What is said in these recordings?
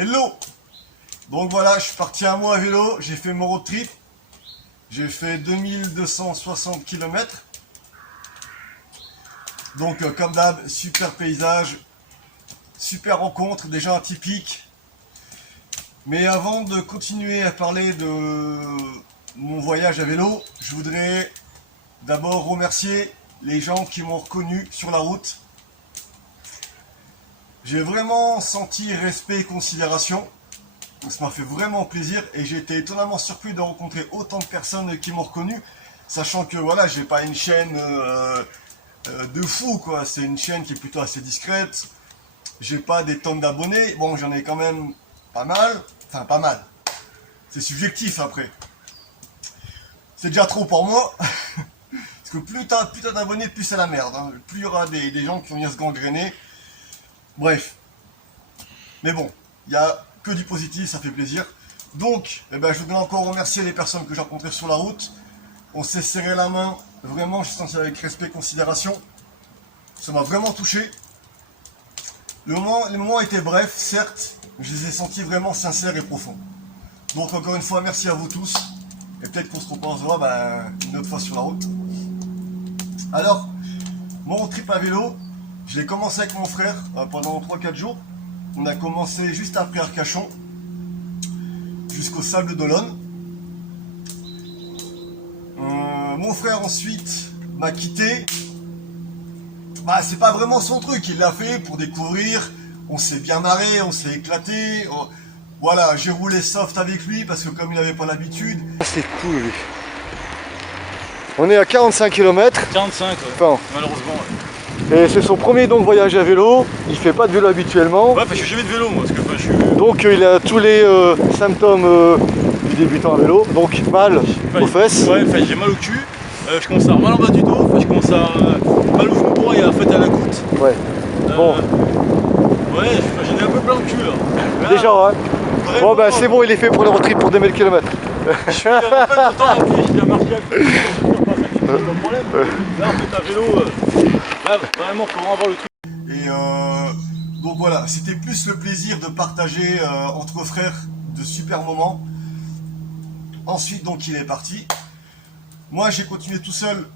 Hello! Donc voilà, je suis parti un mois à vélo, j'ai fait mon road trip. J'ai fait 2260 km. Donc comme d'hab, super paysage, super rencontre, des gens atypiques. Mais avant de continuer à parler de mon voyage à vélo, je voudrais d'abord remercier les gens qui m'ont reconnu sur la route. J'ai vraiment senti respect et considération. Donc ça m'a fait vraiment plaisir et j'ai été étonnamment surpris de rencontrer autant de personnes qui m'ont reconnu, sachant que voilà, j'ai pas une chaîne de fou quoi, c'est une chaîne qui est plutôt assez discrète. J'ai pas des tonnes d'abonnés, bon j'en ai quand même pas mal, enfin pas mal. C'est subjectif après. C'est déjà trop pour moi. Parce que plus t'as d'abonnés, plus c'est la merde. Hein. Plus il y aura des gens qui vont venir se gangréner. Bref. Mais bon, il n'y a que du positif, ça fait plaisir. Donc, je voudrais encore remercier les personnes que j'ai rencontrées sur la route. On s'est serré la main, vraiment, je suis senti avec respect et considération. Ça m'a vraiment touché. Les moments étaient brefs, certes, mais je les ai sentis vraiment sincères et profonds. Donc encore une fois, merci à vous tous. Et peut-être qu'on se reposera une autre fois sur la route. Alors, mon road trip à vélo, je l'ai commencé avec mon frère pendant 3-4 jours. On a commencé juste après Arcachon, jusqu'au Sable d'Olonne. Mon frère ensuite m'a quitté. C'est pas vraiment son truc, il l'a fait pour découvrir. On s'est bien marré, on s'est éclaté. Voilà, j'ai roulé soft avec lui parce que comme il n'avait pas l'habitude. C'est cool lui. On est à 45 km. 45 ouais. Enfin, Malheureusement. Et c'est son premier donc voyage à vélo. Il fait pas de vélo habituellement. Ouais, je suis jamais de vélo moi, parce que je suis... Donc il a tous les symptômes du débutant à vélo. Donc mal aux fesses. Ouais, j'ai mal au cul. Je commence à avoir mal en bas du dos. Je commence à mal au genou droit et en fait à la goutte. Ouais. Bon. Ouais, j'en ai un peu plein le cul là. Déjà ouais. Bon c'est bon, il est fait pour le road trip pour 2000 km. Je suis en fait content en plus, il a marqué à côté. Pas de problème. Là en fait à vélo, là vraiment faut vraiment avoir le truc. Et donc voilà, c'était plus le plaisir de partager entre frères de super moments. Ensuite donc il est parti. Moi j'ai continué tout seul.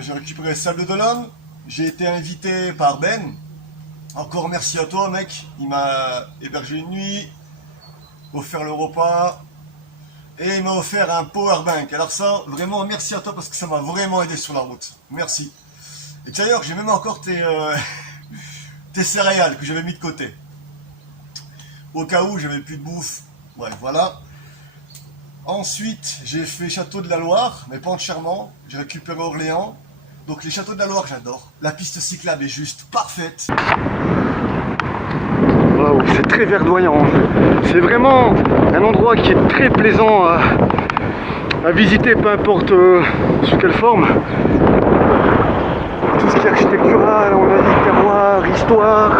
J'ai récupéré Sable d'Olonne. J'ai été invité par Ben. Encore merci à toi mec. Il m'a hébergé une nuit, offert le repas. Et il m'a offert un powerbank. Alors ça, vraiment merci à toi parce que ça m'a vraiment aidé sur la route. Merci. Et d'ailleurs, j'ai même encore tes céréales que j'avais mis de côté. Au cas où j'avais plus de bouffe. Bref, voilà. Ensuite, j'ai fait Château de la Loire, mais pas entièrement. J'ai récupéré Orléans. Donc les Châteaux de la Loire, j'adore. La piste cyclable est juste parfaite. Wow, c'est très verdoyant. C'est vraiment un endroit qui est très plaisant à visiter, peu importe sous quelle forme. Tout ce qui est architectural, on a dit terroir, histoire,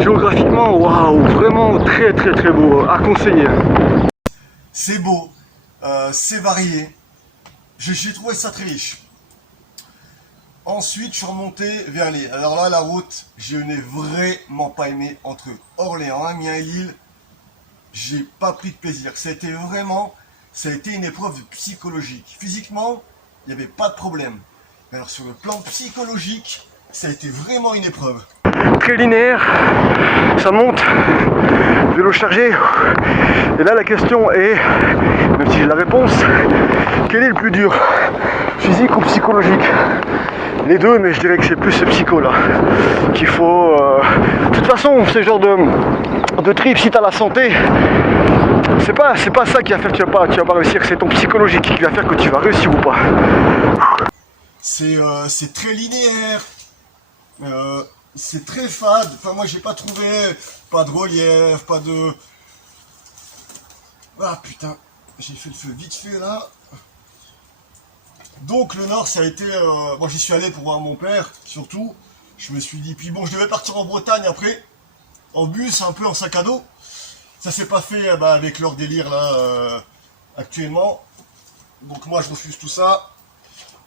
géographiquement, waouh, vraiment très très très beau, à conseiller. C'est beau, c'est varié. J'ai trouvé ça très riche. Ensuite, je suis remonté vers Lille. Alors là, la route, je n'ai vraiment pas aimé entre Orléans, Amiens et Lille. J'ai pas pris de plaisir. Ça a été une épreuve psychologique. Physiquement, il n'y avait pas de problème. Alors sur le plan psychologique, ça a été vraiment une épreuve. Très linéaire, ça monte, vélo chargé. Et là, la question est, même si j'ai la réponse, quel est le plus dur, physique ou psychologique? Les deux, mais je dirais que c'est plus ce psycho là qu'il faut. De toute façon, ce genre de trip, si tu as la santé, c'est pas ça qui va faire que tu vas pas réussir, c'est ton psychologique qui va faire que tu vas réussir ou pas. C'est très linéaire, c'est très fade. Enfin, moi, j'ai pas trouvé pas de relief, pas de. Ah putain, j'ai fait le feu vite fait là. Donc le nord ça a été, moi j'y suis allé pour voir mon père surtout, je me suis dit, puis bon je devais partir en Bretagne après, en bus un peu en sac à dos, ça s'est pas fait avec leur délire là actuellement, donc moi je refuse tout ça,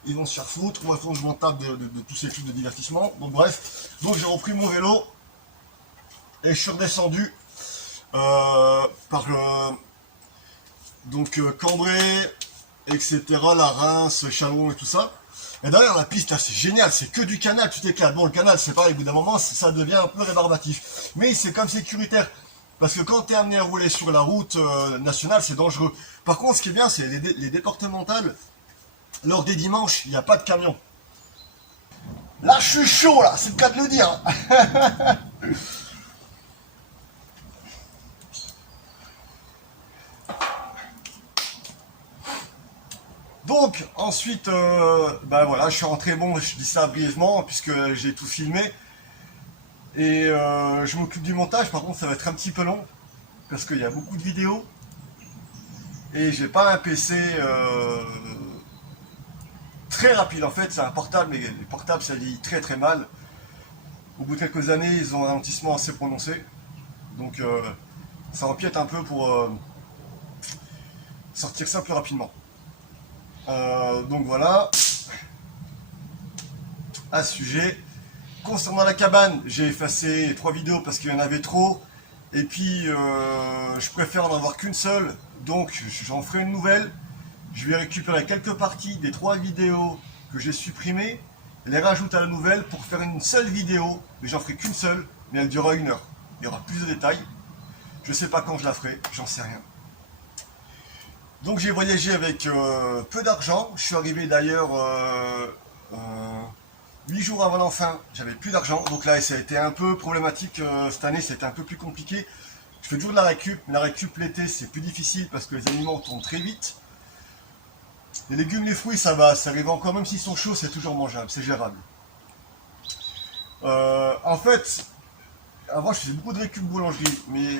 ils vont se faire foutre, moi il faut que je m'en tape de tous ces trucs de divertissement, donc bref, donc j'ai repris mon vélo, Et je suis redescendu par Cambrai, etc. La Reims, Chalon et tout ça. Et d'ailleurs la piste là c'est génial, c'est que du canal, tu t'éclates. Bon le canal c'est pareil, au bout d'un moment ça devient un peu rébarbatif. Mais c'est comme sécuritaire. Parce que quand tu es amené à rouler sur la route nationale, c'est dangereux. Par contre, ce qui est bien, c'est les départementales. Lors des dimanches, il n'y a pas de camion. Là, je suis chaud, là, c'est le cas de le dire. Donc, ensuite, ben voilà, je suis rentré, bon, je dis ça brièvement, puisque j'ai tout filmé. Et je m'occupe du montage, par contre, ça va être un petit peu long, parce qu'il y a beaucoup de vidéos. Et j'ai pas un PC très rapide, en fait, c'est un portable, mais les portables, ça vieillit très très mal. Au bout de quelques années, ils ont un ralentissement assez prononcé. Donc, ça empiète un peu pour sortir ça plus rapidement. Donc voilà, à ce sujet. Concernant la cabane, j'ai effacé 3 vidéos parce qu'il y en avait trop. Et puis, je préfère n'en avoir qu'une seule. Donc, j'en ferai une nouvelle. Je vais récupérer quelques parties des 3 vidéos que j'ai supprimées. Les rajouter à la nouvelle pour faire une seule vidéo. Mais j'en ferai qu'une seule. Mais elle durera 1 heure. Il y aura plus de détails. Je sais pas quand je la ferai. J'en sais rien. Donc, j'ai voyagé avec peu d'argent. Je suis arrivé d'ailleurs 8 jours avant l'enfin, j'avais plus d'argent, donc là ça a été un peu problématique cette année, c'était un peu plus compliqué. Je fais toujours de la récup, mais la récup l'été c'est plus difficile parce que les aliments tombent très vite. Les légumes, les fruits ça va, ça arrive encore, même s'ils sont chauds c'est toujours mangeable, c'est gérable. En fait, avant je faisais beaucoup de récup boulangerie, mais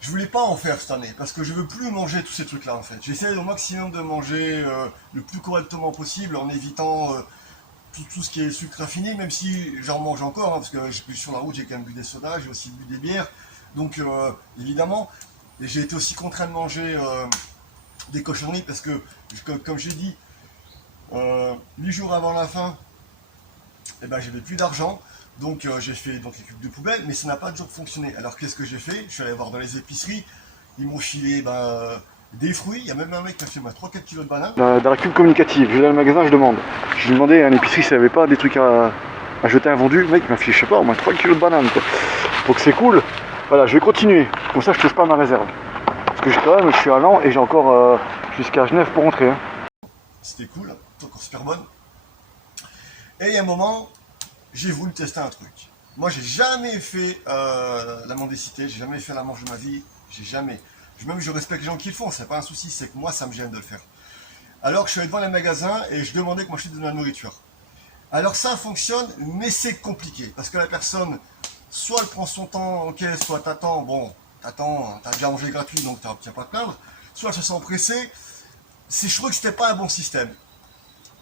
je voulais pas en faire cette année parce que je veux plus manger tous ces trucs là en fait. J'essaie au maximum de manger le plus correctement possible en évitant tout ce qui est sucre raffiné, même si j'en mange encore, hein, parce que sur la route j'ai quand même bu des sodas, j'ai aussi bu des bières, donc évidemment, et j'ai été aussi contraint de manger des cochonneries, parce que, comme j'ai dit, 8 jours avant la fin, eh ben, j'avais plus d'argent, donc j'ai fait donc, les cubes de poubelle, mais ça n'a pas toujours fonctionné. Alors qu'est-ce que j'ai fait? Je suis allé voir dans les épiceries, ils m'ont filé des fruits, il y a même un mec qui a fait 3-4 kilos de bananes. Dans la récup communicative, je vais dans le magasin, je demande. Je lui demandais à l'épicerie s'il n'y avait pas des trucs à jeter invendus. Le mec m'a fait, je sais pas, au moins 3 kilos de bananes quoi. Donc c'est cool. Voilà, je vais continuer. Comme ça je pose pas ma réserve. Parce que quand même, je suis à Lens et j'ai encore jusqu'à Genève pour rentrer. Hein. C'était cool, encore super bonne. Et il y a un moment, j'ai voulu tester un truc. Moi j'ai jamais fait la mendicité, j'ai jamais fait la manche de ma vie, j'ai jamais. Même je respecte les gens qui le font, c'est pas un souci, c'est que moi ça me gêne de le faire. Alors je suis allé devant les magasins et je demandais que m'achète de la nourriture. Alors ça fonctionne, mais c'est compliqué. Parce que la personne, soit elle prend son temps en caisse, soit t'attends, bon, t'attends, t'as déjà mangé gratuit donc t'as pas de plaindre. Soit elle se sent pressée. Je trouvais que c'était pas un bon système.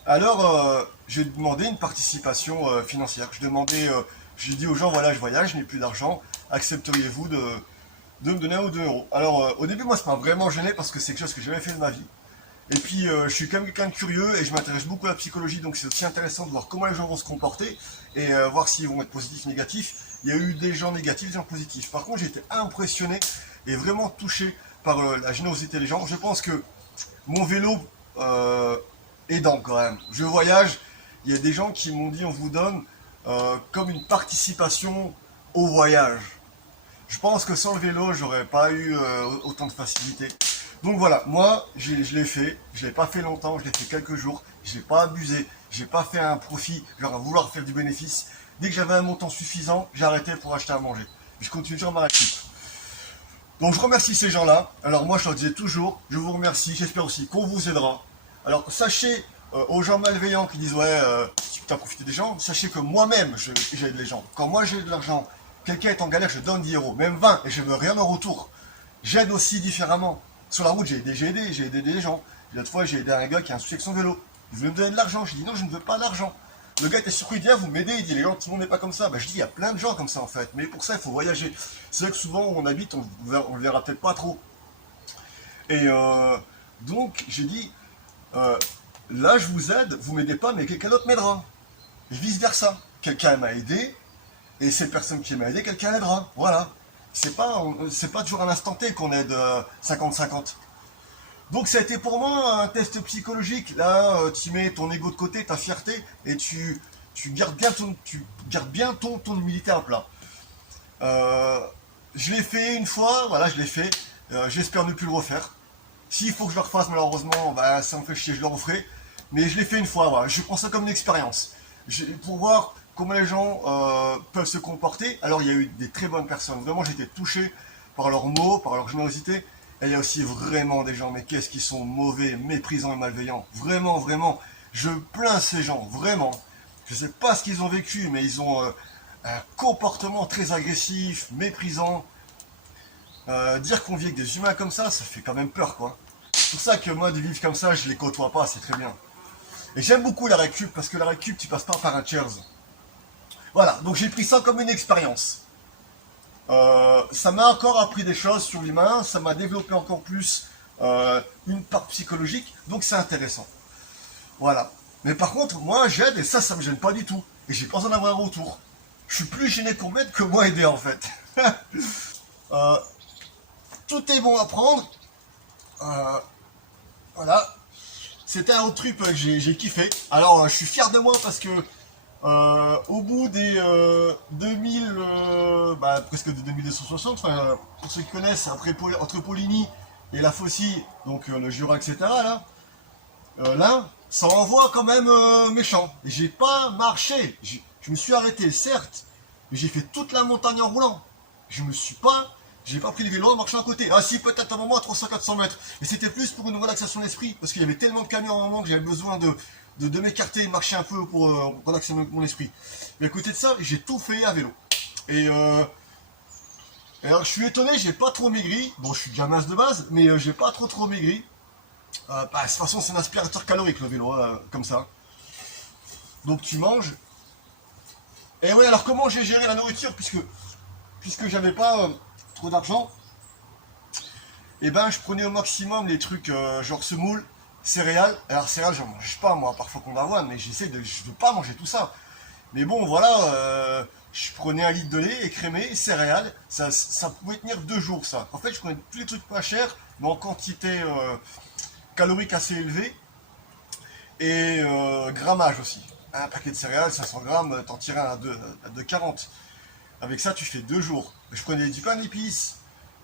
Alors j'ai demandé une participation financière. J'ai dit aux gens, voilà je voyage, je n'ai plus d'argent, accepteriez-vous de me donner 1 ou 2 euros. Alors au début moi ça m'a vraiment gêné parce que c'est quelque chose que j'ai jamais fait de ma vie. Et puis je suis quand même quelqu'un de curieux et je m'intéresse beaucoup à la psychologie, donc c'est aussi intéressant de voir comment les gens vont se comporter et voir s'ils vont être positifs ou négatifs. Il y a eu des gens négatifs, des gens positifs. Par contre j'ai été impressionné et vraiment touché par la générosité des gens. Je pense que mon vélo aidant quand même. Je voyage, il y a des gens qui m'ont dit on vous donne comme une participation au voyage. Je pense que sans le vélo, j'aurais pas eu autant de facilité. Donc voilà, moi, je l'ai fait. Je l'ai pas fait longtemps, je l'ai fait quelques jours. J'ai pas abusé, j'ai pas fait un profit, genre à vouloir faire du bénéfice. Dès que j'avais un montant suffisant, j'arrêtais pour acheter à manger. Je continue toujours ma récup. Donc je remercie ces gens-là. Alors moi, je leur disais toujours, je vous remercie. J'espère aussi qu'on vous aidera. Alors sachez, aux gens malveillants qui disent ouais, tu as profité des gens, sachez que moi-même, j'aide les gens. Quand moi j'ai de l'argent, quelqu'un est en galère, je donne 10 euros, même 20, et je ne veux rien en retour. J'aide aussi différemment. Sur la route, j'ai aidé des gens. L'autre fois, j'ai aidé un gars qui a un souci avec son vélo. Il voulait me donner de l'argent. J'ai dit non, je ne veux pas d'argent. Le gars était surpris, il dit ah, vous m'aidez. Il dit les gens, tout le monde n'est pas comme ça. Je dis il y a plein de gens comme ça en fait. Mais pour ça, il faut voyager. C'est vrai que souvent, où on habite, on le verra peut-être pas trop. Et donc, j'ai dit là, je vous aide, vous m'aidez pas, mais quelqu'un d'autre m'aidera. Et vice versa. Quelqu'un m'a aidé. Et cette personne qui m'a aidé, quelqu'un l'aidera. Voilà. C'est pas toujours à l'instant T qu'on aide 50-50. Donc ça a été pour moi un test psychologique. Là, tu mets ton ego de côté, ta fierté, et tu gardes bien ton humilité à plat. Je l'ai fait une fois, voilà, je l'ai fait. J'espère ne plus le refaire. S'il faut que je le refasse, malheureusement, bah, ça me fait chier, je le referai. Mais je l'ai fait une fois, voilà. Je prends ça comme une expérience. Pour voir comment les gens peuvent se comporter. Alors, il y a eu des très bonnes personnes. Vraiment, j'ai été touché par leurs mots, par leur générosité. Et il y a aussi vraiment des gens, mais qu'est-ce qu'ils sont mauvais, méprisants et malveillants. Vraiment, vraiment. Je plains ces gens, vraiment. Je sais pas ce qu'ils ont vécu, mais ils ont un comportement très agressif, méprisant. Dire qu'on vit avec des humains comme ça fait quand même peur, quoi. C'est pour ça que moi, de vivre comme ça, je les côtoie pas, c'est très bien. Et j'aime beaucoup la récup, parce que la récup, tu passes pas par un cheers. Voilà, donc j'ai pris ça comme une expérience. Ça m'a encore appris des choses sur l'humain, ça m'a développé encore plus une part psychologique, donc c'est intéressant. Voilà. Mais par contre, moi j'aide et ça me gêne pas du tout. Et j'ai pas besoin d'avoir un retour. Je suis plus gêné pour m'aider que moi aider en fait. Tout est bon à prendre. Voilà. C'était un autre truc que j'ai kiffé. Alors je suis fier de moi parce que au bout des 2000, presque de 2260, pour ceux qui connaissent, entre Poligny et la Faucille, donc le Jura, etc., là, ça envoie quand même méchant. Et j'ai pas marché. Je me suis arrêté, certes, mais j'ai fait toute la montagne en roulant. J'ai pas pris le vélo en marchant à côté. Ah si, peut-être à un moment à 300-400 mètres. Mais c'était plus pour une relaxation d'esprit, parce qu'il y avait tellement de camions à un moment que j'avais besoin de m'écarter et de marcher un peu pour relaxer mon esprit. Mais à côté de ça, j'ai tout fait à vélo. Et alors je suis étonné, j'ai pas trop maigri. Bon, je suis déjà mince de base, mais j'ai pas trop maigri. De toute façon, c'est un aspirateur calorique le vélo, comme ça. Donc tu manges. Et ouais, alors comment j'ai géré la nourriture puisque j'avais pas trop d'argent. Et ben je prenais au maximum les trucs genre semoule, céréales. Alors céréales, j'en mange pas moi, parfois qu'on d'avoine, mais je veux pas manger tout ça. Mais bon, voilà, je prenais 1 litre de lait écrémé, céréales, ça pouvait tenir 2 jours ça. En fait, je prenais tous les trucs pas chers, mais en quantité calorique assez élevée et grammage aussi. Un paquet de céréales, 500 grammes, t'en tirais un à 2,40. Avec ça, tu fais 2 jours. Je prenais du pain d'épices,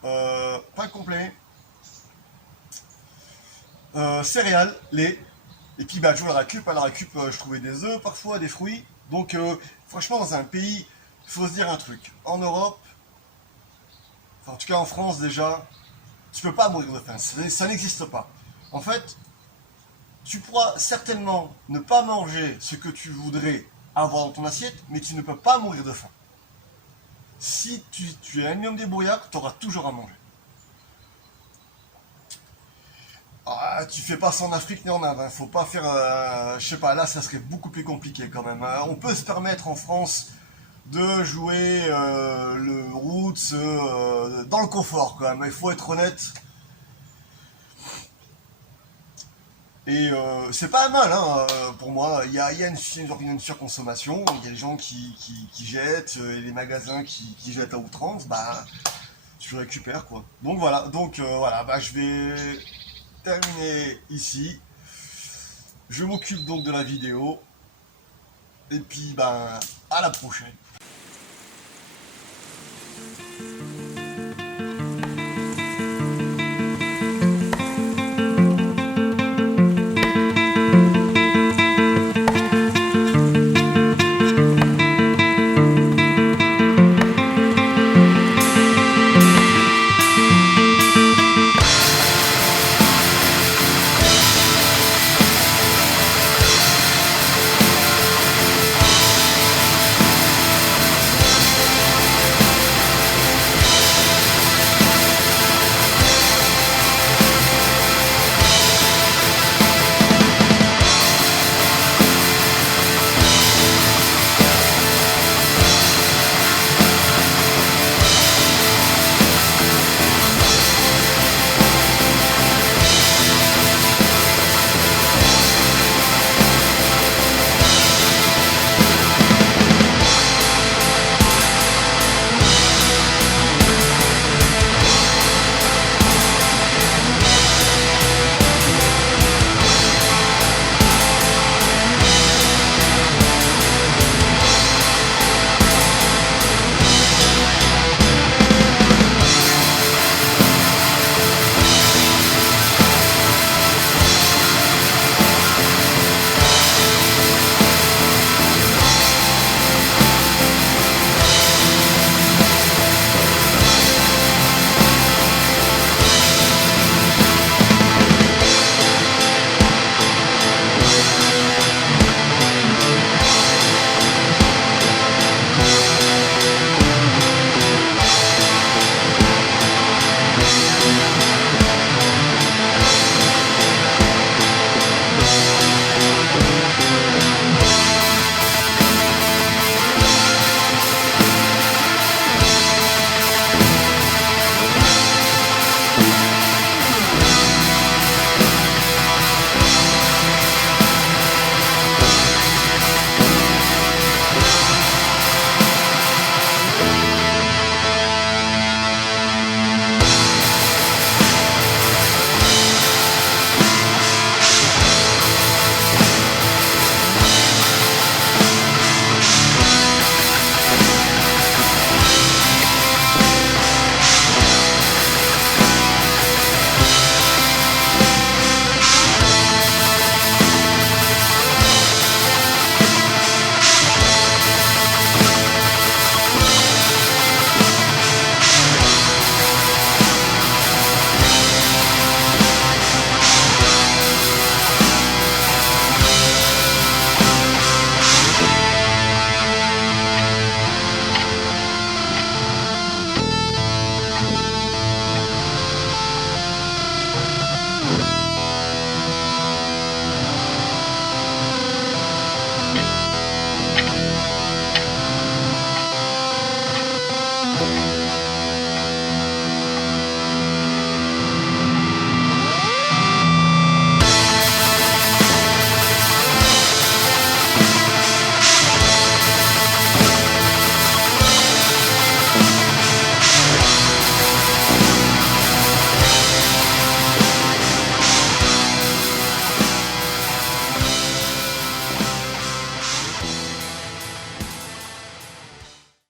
pain complet, céréales, lait, et puis bah, je la récup. À la récup, je trouvais des œufs parfois, des fruits. Donc, franchement, dans un pays, il faut se dire un truc. En Europe, enfin, en tout cas en France déjà, tu peux pas mourir de faim. Ça n'existe pas. En fait, tu pourras certainement ne pas manger ce que tu voudrais avoir dans ton assiette, mais tu ne peux pas mourir de faim. Si tu es un minimum débrouillard, tu auras toujours à manger. Ah, tu fais pas ça en Afrique ni en Inde, hein. Faut pas faire, je sais pas, là ça serait beaucoup plus compliqué quand même, hein. On peut se permettre en France de jouer le roots dans le confort quand même, il faut être honnête. Et c'est pas mal, hein, pour moi. Il y a une surconsommation. Il y a des gens qui jettent, et les magasins qui jettent à outrance. Bah, je récupère quoi. Donc voilà. Donc voilà. Bah, je vais terminer ici. Je m'occupe donc de la vidéo. Et puis, bah, à la prochaine.